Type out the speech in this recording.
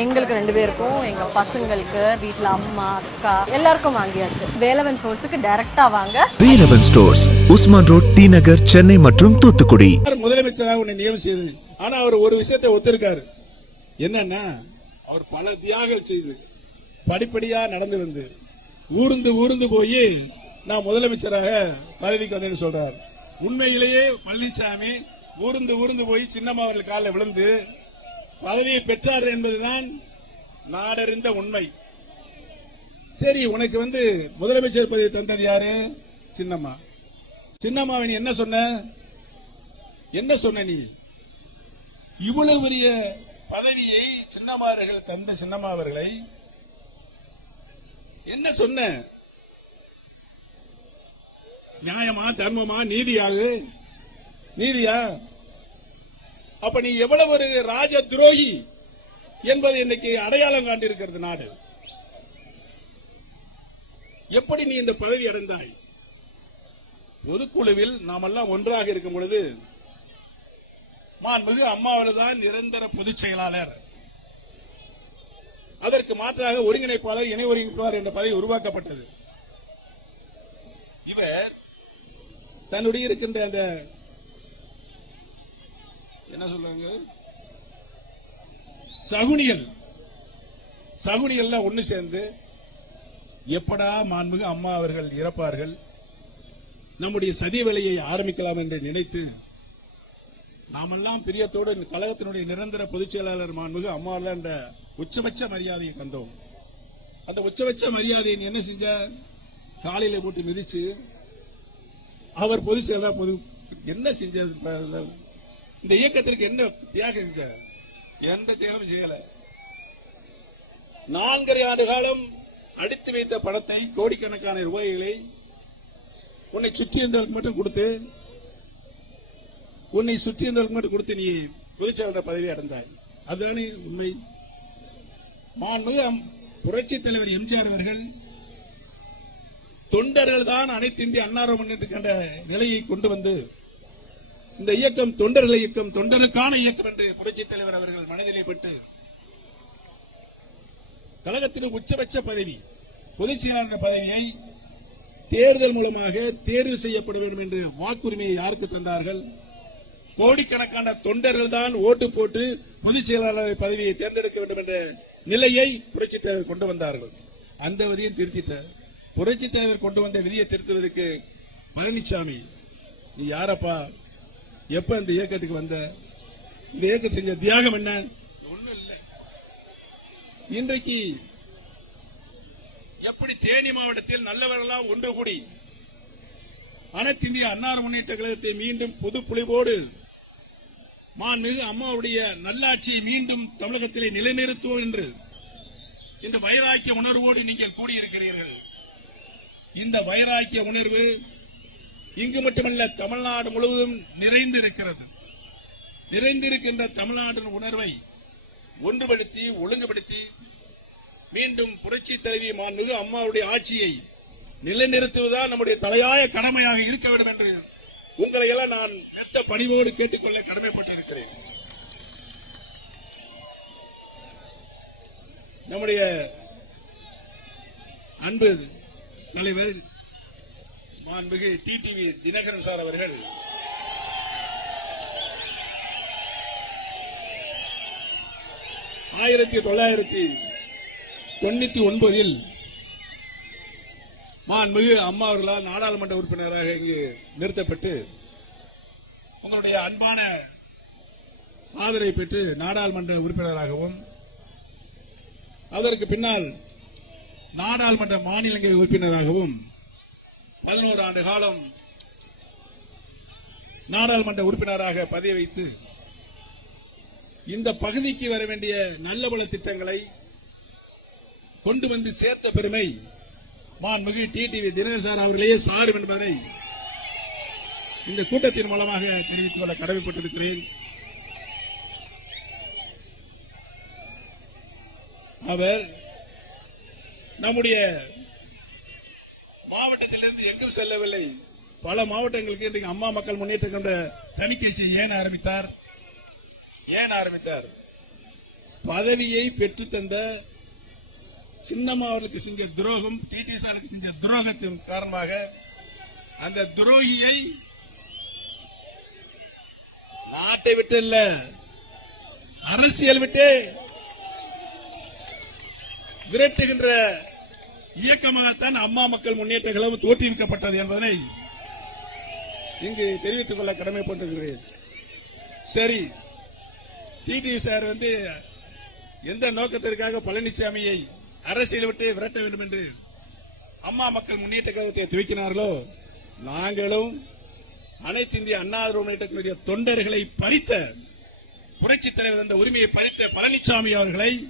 எங்களுக்கு ரெண்டு பேருக்கும் எங்க பசங்களுக்கு வீட்ல அம்மா அக்கா எல்லாருக்கும் வாங்கியாச்சு. வேலவன் சோர்ஸுக்கு டைரக்டா வாங்க. Velavan stores Usman road T Nagar Chennai மற்றும் தூத்துக்குடி. முதலமைச்சராக உன்னை நியமனம் செய்தது. ஆனா அவர் ஒரு விஷயத்தை ஒத்திருக்காரு. என்னன்னா அவர் பல தியாகங்கள் செய்து படிப்படியா நடந்து வந்து ஊர்ந்து ஊர்ந்து போய் நான் முதலமைச்சராக பதவிக்கு வந்தேன்னு சொல்றார். உண்மையிலேயே பழனிசாமி ஊர்ந்து ஊர்ந்து போய் சின்னம்மா அவர்கள் காலில் விழுந்து பதவியை பெற்றார் என்பதுதான் நாடறிந்த உண்மை. சரி உனக்கு வந்து முதலமைச்சர் பதவி தந்தது யாரு? சின்னம்மா. சின்னம்மாவை நீ என்ன சொன்ன? என்ன சொன்ன நீ? இவ்வளவு பெரிய பதவியை சின்னமார்கள் தந்த சின்னம்மா அவர்களை என்ன சொன்ன? நியாயமா தர்மமா நீதியாக நீதியா? அப்ப நீ எவ்வளவு ஒரு ராஜ துரோகி என்பது இன்னைக்கு அடையாளம் காண்டிருக்கிறது நாடு. எப்படி நீ இந்த பதவி அடைந்தாய்? பொதுக்குழுவில் நாமெல்லாம் ஒன்றாக இருக்கும் பொழுது மாண்புமிகு அம்மாவில் தான் நிரந்தர பொதுச் செயலாளர். அதற்கு மாற்றாக ஒருங்கிணைப்பாளர் இணை ஒருங்கிணைப்பாளர் என்ற பதவி உருவாக்கப்பட்டது. இவர் தன்னுடைய இருக்கின்ற அந்த என்ன சொல்லுவாங்க சகுனியல். சகுனியல்லாம் ஒண்ணு சேர்ந்து எப்படா மாண்புமிகு அம்மா அவர்கள் இறப்பார்கள்? நம்முடைய சதி வேலையை ஆரம்பிக்கலாம் என்று நினைத்து நாமெல்லாம் பிரியத்தோடு கழகத்தினுடைய நிரந்தர பொதுச் செயலாளர் மாண்புமிகு அம்மாவில் என்ற உச்சபட்ச மரியாதையை தந்தோம். அந்த உச்சபட்ச மரியாதையை என்ன செஞ்ச? காலையில போட்டு மிதிச்சு அவர் பொதுச் செயலாளர் பொது என்ன செஞ்ச? இந்த இயக்கத்திற்கு என்ன தியாகம் செஞ்ச எந்த தியாகம் செய்யல. நான்கரை ஆண்டு காலம் அடித்து வைத்த பணத்தை கோடிக்கணக்கான ரூபாய்களை உன்னை சுற்றி இருந்தவர்களுக்கு மட்டும் கொடுத்து உன்னை சுற்றி இருந்தவர்களுக்கு மட்டும் கொடுத்து நீ பொதுச்செயலாளர் பதவி அடைந்தாய். அதுதானே உண்மை. மாண்புமிகு புரட்சி தலைவர் எம்ஜிஆர் அவர்கள் தொண்டர்கள் தான் அனைத்து இந்திய அன்னாரம் கண்ட நிலையை கொண்டு வந்து இந்த இயக்கம் தொண்டர்கள் இயக்கம் தொண்டருக்கான இயக்கம் என்று புரட்சித் தலைவர் அவர்கள் மனதிலே பட்டு கழகத்தின் உச்சபட்ச பதவி பொதுச் செயலாளர் பதவியை தேர்தல் மூலமாக தேர்வு செய்யப்பட வேண்டும் என்று வாக்குரிமையை யாருக்கு தந்தார்கள்? கோடிக்கணக்கான தொண்டர்கள் தான் ஓட்டு போட்டு பொதுச் செயலாளர் பதவியை தேர்ந்தெடுக்க வேண்டும் என்ற நிலையை புரட்சித் தலைவர் கொண்டு வந்தார்கள். அந்த விதியை திருத்திட்ட புரட்சித் தலைவர் கொண்டு வந்த விதியை திருத்துவதற்கு பழனிசாமி நீ யாரப்பா? எப்ப இந்த இயக்கத்துக்கு வந்த? இந்த இயக்கம் செஞ்ச தியாகம் என்ன? ஒண்ணும் இல்லை இன்றைக்கு எப்படி தேனி மாவட்டத்தில் நல்லவர்களாக ஒன்று கூடி அனைத்து இந்திய அன்னார் முன்னேற்ற கழகத்தை மீண்டும் புது புலிவோடு மாண்புமிகு அம்மாவுடைய நல்லாட்சியை மீண்டும் தமிழகத்திலே நிலைநிறுத்துவோம் என்று இந்த வைராக்கிய உணர்வோடு நீங்கள் கூடியிருக்கிறீர்கள். இந்த வைராக்கிய உணர்வு இங்கு மட்டுமல்ல தமிழ்நாடு முழுவதும் நிறைந்திருக்கிறது. நிறைந்திருக்கின்ற தமிழ்நாட்டின் உணர்வை ஒன்றுபடுத்தி ஒழுங்குபடுத்தி மீண்டும் புரட்சி தலைவி மாண்புமிகு அம்மாவுடைய ஆட்சியை நிலைநிறுத்துவதுதான் நம்முடைய தலையாய கடமையாக இருக்க வேண்டும் என்று உங்களை எல்லாம் நான் மெத்த பணிவோடு கேட்டுக்கொள்ள கடமைப்பட்டிருக்கிறேன். நம்முடைய அன்பு தலைவர் மாண்புமிகு டிடிவி தினகரன் சார் அவர்கள். ஆயிரத்தி தொள்ளாயிரத்தி தொண்ணூத்தி ஒன்பதில் மாண்புமிகு அம்மா அவர்களால் நாடாளுமன்ற உறுப்பினராக இங்கு நிறுத்தப்பட்டு உங்களுடைய அன்பான ஆதரவை பெற்று நாடாளுமன்ற உறுப்பினராகவும் அதற்கு பின்னால் நாடாளுமன்ற மாநிலங்களவை உறுப்பினராகவும் பதினோரு ஆண்டு காலம் நாடாளுமன்ற உறுப்பினராக பதவி வைத்து இந்த பகுதிக்கு வர வேண்டிய நல்ல பல திட்டங்களை கொண்டு வந்து சேர்த்த பெருமை மாண்புமிகு டிடிவி தினேசார் அவர்களே சாரும் என்பதை இந்த கூட்டத்தின் மூலமாக தெரிவித்துக் கொள்ள கடமைப்பட்டிருக்கிறேன். அவர் நம்முடைய மாவட்டத்தில் மாவட்டத்திலிருந்து எங்கும் செல்லவில்லை. பல மாவட்டங்களுக்கு இன்றைக்கு அம்மா மக்கள் முன்னேற்ற கொண்ட தணிக்கை செய்ய ஏன் ஆரம்பித்தார்? ஏன் ஆரம்பித்தார்? பதவியை பெற்று தந்த சின்னம்மா அவர்களுக்கு செஞ்ச துரோகம் டிடி சாருக்கு செஞ்ச துரோகத்தின் காரணமாக அந்த துரோகியை நாட்டை விட்டு இல்ல அரசியல் விட்டு விரட்டுகின்ற இயக்கமாகத்தான் அம்மா மக்கள் முன்னேற்ற கழகம் தோற்றுவிக்கப்பட்டது என்பதனை இங்கு தெரிவித்துக் கொள்ள கடமைப்பட்டிருக்கிறேன். சரி டிடிவி சார் வந்து எந்த நோக்கத்திற்காக பழனிசாமியை அரசியல் விட்டு விரட்ட வேண்டும் என்று அம்மா மக்கள் முன்னேற்ற கழகத்தை துவக்கினார்களோ நாங்களும் அனைத்து இந்திய அண்ணா தொண்டர்களை பறித்த புரட்சித் தலைவர் அந்த உரிமையை பறித்த பழனிசாமி அவர்களை